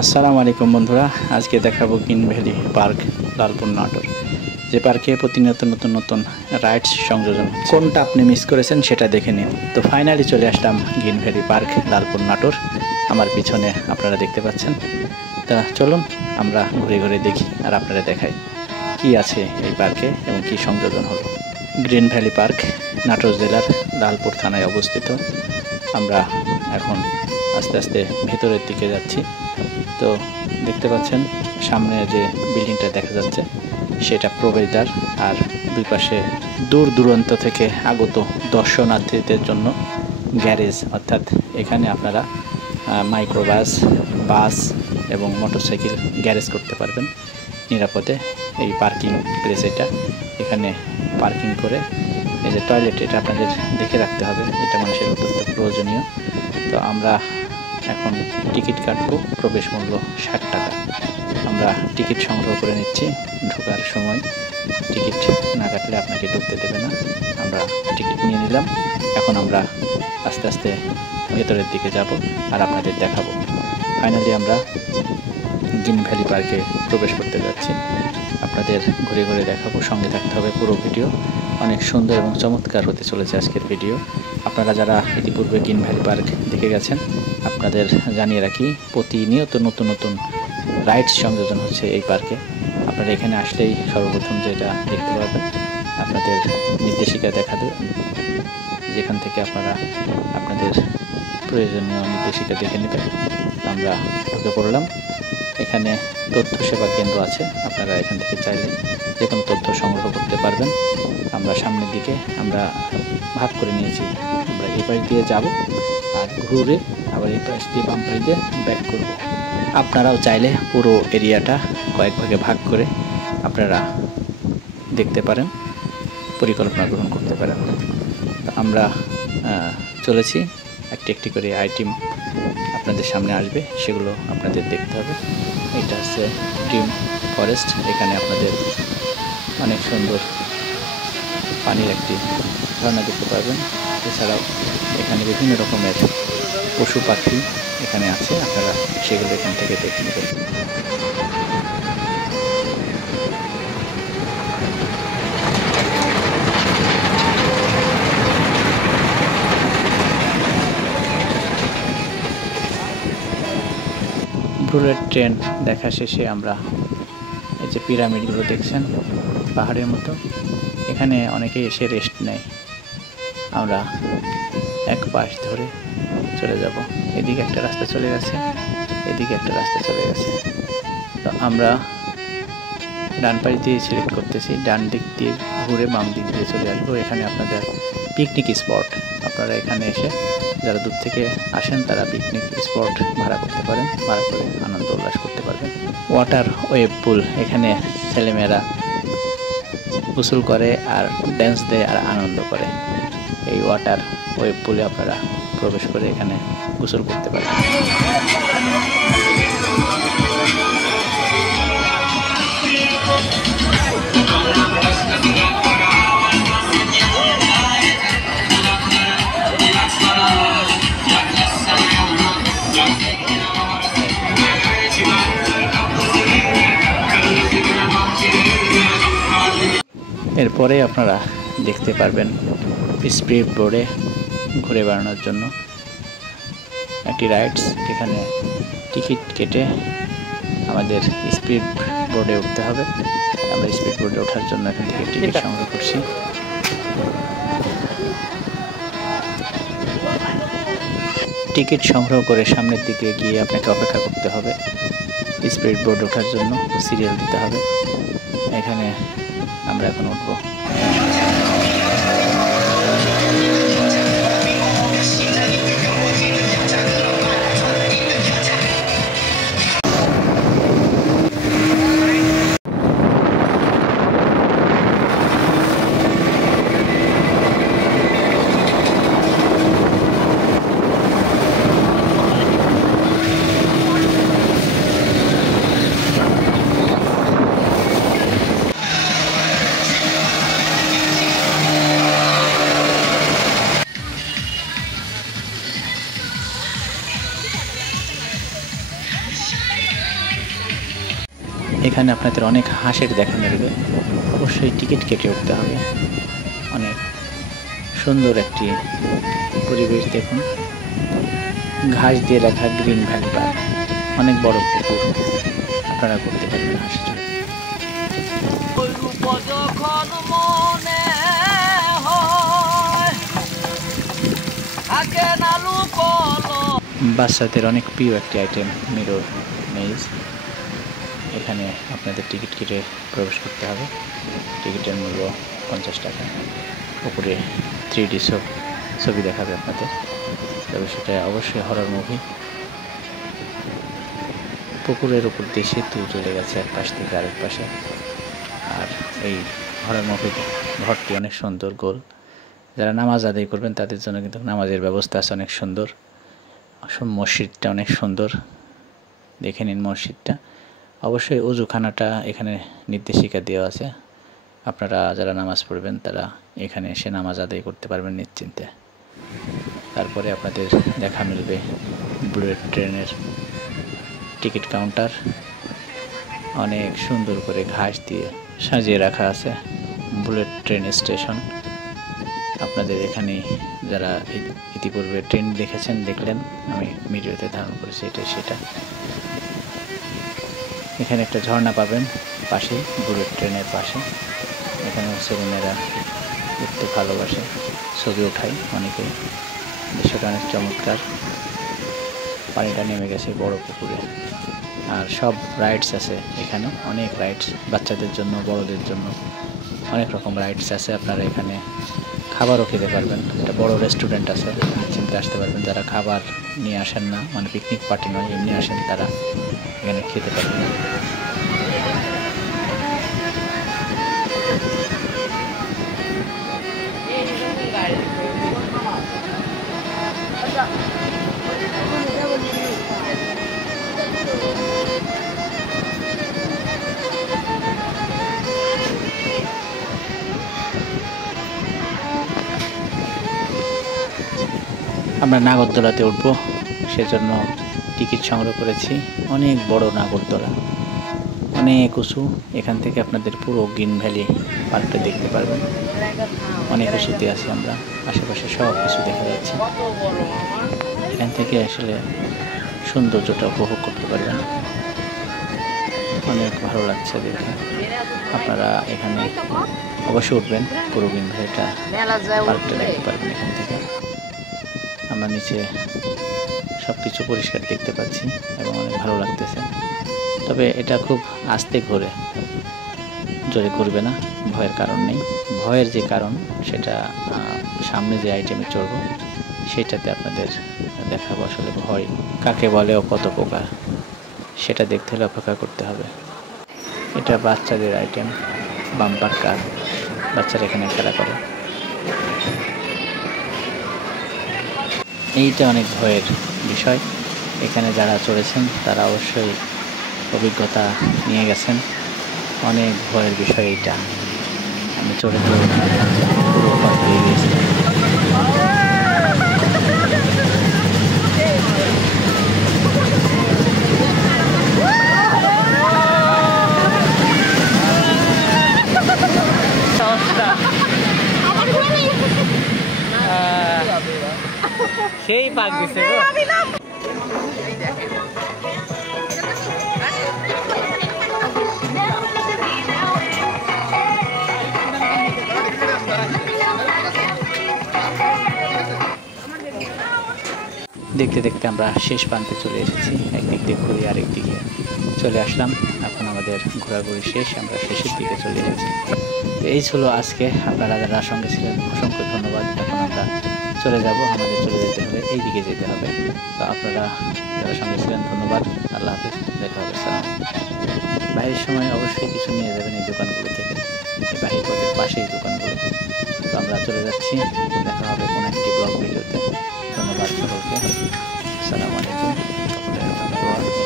আসসালামু আলাইকুম বন্ধুরা, আজকে দেখাবো green valley park Lalpur Natore. যে পার্কে প্রতিনিয়ত নতুন নতুন রাইডস সংযোজন, কোনটা আপনি মিস করেছেন সেটা দেখে নিন। তো ফাইনালি চলে আসলাম green valley park Lalpur Natore. আমার পিছনে আপনারা দেখতে পাচ্ছেন। তা চলুন আমরা ঘুরে ঘুরে দেখি আর আপনারা দেখাই কি আছে এই পার্কে এবং কি সংযোজন হলো। গ্রিন ভ্যালি পার্ক নাটোর জেলার লালপুর থানায় অবস্থিত। আমরা এখন আস্তে আস্তে ভেতরের দিকে যাচ্ছি। তো দেখতে পাচ্ছেন সামনে যে বিল্ডিংটা দেখা যাচ্ছে সেটা প্রবেশদ্বার, আর দুই পাশে দূর দূরান্ত থেকে আগত দর্শনার্থীদের জন্য গ্যারেজ, অর্থাৎ এখানে আপনারা মাইক্রোবাস, বাস এবং মোটরসাইকেল গ্যারেজ করতে পারবেন নিরাপদে। এই পার্কিং প্লেস, এখানে পার্কিং করে এই যে টয়লেট, এটা আপনাদের দেখে রাখতে হবে, এটা মানুষের অত্যন্ত প্রয়োজনীয়। তো আমরা এখন টিকিট কাটবো, প্রবেশ মূল্য 60 টাকা। আমরা টিকিট সংগ্রহ করে নিচ্ছি। ঢোকার সময় টিকিট না কাটলে আপনাকে ঢুকতে দেবে না। আমরা টিকিট নিয়ে নিলাম। এখন আমরা আস্তে আস্তে ভেতরের দিকে যাব আর আপনাদের দেখাবো। ফাইনালি আমরা গ্রিন ভ্যালি পার্কে প্রবেশ করতে যাচ্ছি। আপনাদের ঘুরে ঘুরে দেখাবো, সঙ্গে থাকতে হবে পুরো ভিডিও। অনেক সুন্দর এবং চমৎকার হতে চলেছে আজকের ভিডিও। আপনারা যারা ইতিপূর্বে গ্রিন ভ্যালি পার্ক দেখে গেছেন, আপনাদের জানিয়ে রাখি প্রতিনিয়ত নতুন নতুন রাইডস সংযোজন হচ্ছে এই পার্কে। আপনারা এখানে আসলেই সর্বপ্রথম যেটা দেখতে পাবেন, আপনাদের নির্দেশিকা দেখা দেবে, যেখান থেকে আপনারা আপনাদের প্রয়োজনীয় নির্দেশিকা দেখে নেবেন। আমরা ঢুকে পড়লাম। এখানে তথ্য সেবা কেন্দ্র আছে, আপনারা এখান থেকে চাইলে যে কোনো তথ্য সংগ্রহ করতে পারবেন। আমরা সামনের দিকে আমরা ভাগ করে নিয়েছি, আমরা এই পাশ দিয়ে যাব আর ঘুরে আবার এই পাশ দিয়ে বাম পাশ দিয়ে ব্যাক করব। আপনারাও চাইলে পুরো এরিয়াটা কয়েক ভাগে ভাগ করে আপনারা দেখতে পারেন, পরিকল্পনা গ্রহণ করতে পারেন। আমরা চলেছি, একটি একটি করে আইটেম আপনাদের সামনে আসবে, সেগুলো আপনাদের দেখতে হবে। এটা হচ্ছে ড্রিম ফরেস্ট, এখানে আপনাদের অনেক সুন্দর পানির একটি ঝর্ণা দেখতে পারবেন। এছাড়াও এখানে বিভিন্ন রকমের পশু পাখি এখানে আছে, আপনারা সেগুলো এখান থেকে দেখে নেবেন। বুলেট ট্রেন দেখা শেষে আমরা এই যে পিরামিডগুলো দেখছেন পাহাড়ের মতো, এখানে অনেকে এসে রেস্ট নেয়। আমরা এক পাশ ধরে চলে যাব। এদিকে একটা রাস্তা চলে গেছে, এদিকে একটা রাস্তা চলে গেছে। তো আমরা ডান পাশ দিয়ে সিলেক্ট করতেছি, ডান দিক দিয়ে ঘুরে বাম দিক দিয়ে চলে আসবো। এখানে আপনাদের পিকনিক স্পট, আপনারা এখানে এসে যারা দূর থেকে আসেন তারা পিকনিক স্পট ভাড়া করতে পারেন, ভাড়া করে আনন্দ উল্লাস করতে পারবেন। ওয়াটার ওয়েভ পুল, এখানে ছেলেমেয়েরা গোসল করে আর ড্যান্স দেয় আর আনন্দ করে। এই ওয়াটার ওয়েভ পুলে আপনারা প্রবেশ করে এখানে গোসল করতে পারেন। এরপরে আপনারা দেখতে পারবেন স্পিড বোর্ডে ঘুরে বেড়ানোর জন্য একটি রাইডস। এখানে টিকিট কেটে আমাদের স্পিড বোর্ডে উঠতে হবে। আমরা স্পিড বোর্ডে ওঠার জন্য এখান থেকে টিকিট সংগ্রহ করছি। টিকিট সংগ্রহ করে সামনের দিকে গিয়ে আপনাকে অপেক্ষা করতে হবে স্পিড বোর্ডে ওঠার জন্য, সিরিয়াল দিতে হবে। এখানে আমরা এখন উঠবো। এখানে আপনাদের অনেক হাঁসের দেখা মিলবে, অবশ্যই টিকিট কেটে উঠতে হবে। অনেক সুন্দর একটি পরিবেশ দেখুন, ঘাস দিয়ে রাখা গ্রিন ভ্যালি পার্ক, অনেক বড় পুকুর, আপনারা করতে পারবেন হাঁস চড়ে। বাচ্চাদের অনেক প্রিয় একটি আইটেম মিরর মেজ। এখানে আপনাদের টিকিট কেটে প্রবেশ করতে হবে। টিকিটের মূল্য 50 টাকা। উপরে 3D ছবি দেখাবে আপনাদের, তবে সেটা অবশ্যই হরর মুভি। পুকুরের উপর দিয়ে সেতু চলে গেছে এক পাশ থেকে আরেক পাশে। আর এই হরর মুভির ঘরটি অনেক সুন্দর, গোল। যারা নামাজ আদায় করবেন তাদের জন্য কিন্তু নামাজের ব্যবস্থা আছে অনেক সুন্দর। মসজিদটা অনেক সুন্দর, দেখে নিন মসজিদটা। অবশ্যই অজুখানাটা এখানে নির্দেশিকা দেওয়া আছে, আপনারা যারা নামাজ পড়বেন তারা এখানে এসে নামাজ আদায় করতে পারবেন নিশ্চিন্তে। তারপরে আপনাদের দেখা মিলবে বুলেট ট্রেনের টিকিট কাউন্টার, অনেক সুন্দর করে ঘাস দিয়ে সাজিয়ে রাখা আছে। বুলেট ট্রেন স্টেশন, আপনাদের এখানে যারা ইতিপূর্বে ট্রেন দেখেছেন, দেখলেন, আমি ভিডিওতে ধারণ করেছি সেটা। এখানে একটা ঝর্ণা পাবেন পাশে, বুলেট ট্রেনের পাশে। এখানে ছেলেমেয়েরা দেখতে ভালোবাসে, ছবি ওঠায় অনেকেই। দৃশ্যটা অনেক চমৎকার। পানিটা নেমে গেছে বড় পুকুরে। আর সব রাইডস আছে এখানে, অনেক রাইডস, বাচ্চাদের জন্য, বড়দের জন্য অনেক রকম রাইডস আছে। আপনারা এখানে খাবারও খেতে পারবেন, একটা বড় রেস্টুরেন্ট আছে, নিশ্চিন্তে আসতে পারবেন। যারা খাবার নিয়ে আসেন না, মানে পিকনিক পার্টি নয়, এমনি আসেন, তারা এখানে খেতে পারবেন। আমরা নাগরদোলাতে উঠবো, সেজন্য টিকিট সংগ্রহ করেছি। অনেক বড় নাগরদোলা, অনেক উঁচু। এখান থেকে আপনাদের পুরো গ্রিন ভ্যালি পার্কটা দেখতে পারবেন। অনেক উঁচুতে আছি আমরা, আশেপাশে সব কিছু দেখা যাচ্ছে। এখান থেকে আসলে সৌন্দর্যটা উপভোগ করতে পারবেন, অনেক ভালো লাগছে দেখে। আপনারা এখানে অবশ্যই উঠবেন, পুরো গ্রিন ভ্যালিটা পার্কটা দেখতে পারবেন এখান থেকে। আমরা নিচে সব কিছু পরিষ্কার দেখতে পাচ্ছি এবং অনেক ভালো লাগতেছে। তবে এটা খুব আস্তে ঘোরে, জোরে ঘুরবে না, ভয়ের কারণ নেই। ভয়ের যে কারণ সেটা সামনে যে আইটেমে চড়ব সেটাতে আপনাদের দেখাবো আসলে ভয় কাকে বলে ও কত প্রকার, সেটা দেখতে হলে অপেক্ষা করতে হবে। এটা বাচ্চাদের আইটেম, বাম্পার কার, বাচ্চারা এখানে খেলা করে। এইটা অনেক ভয়ের বিষয়, এখানে যারা চড়েছেন তারা অবশ্যই অভিজ্ঞতা নিয়ে গেছেন। অনেক ভয়ের বিষয় এইটা, আমি চড়ে পুরো ভয় পেয়ে গেছি। সেই পাক দিছে দেখতে দেখতে আমরা শেষ প্রান্তে চলে এসেছি। একদিক দিয়ে ঘুরে আরেক দিকে চলে আসলাম। এখন আমাদের ঘোরাঘুরি শেষ, আমরা শেষের দিকে চলে এসেছি। তো এই ছিল আজকে, আপনারা যারা সঙ্গে ছিলেন অসংখ্য ধন্যবাদ। এখন আমরা চলে যাব, আমাদের চলে যেতে হবে, এই দিকে যেতে হবে। তো আপনারা যারা সঙ্গে ছিলেন ধন্যবাদ। আল্লাহ হাফেজ, দেখা হবে। সালাম। বাইরের সময় অবশ্যই কিছু নিয়ে যাবেন এই দোকানগুলো থেকে, এই বাহির পথের পাশেই দোকানগুলো। তো আমরা চলে যাচ্ছি, দেখা হবে কোনো একটি ব্লগ ভিডিওতে। ধন্যবাদ সকলকে। আসসালামু আলাইকুম।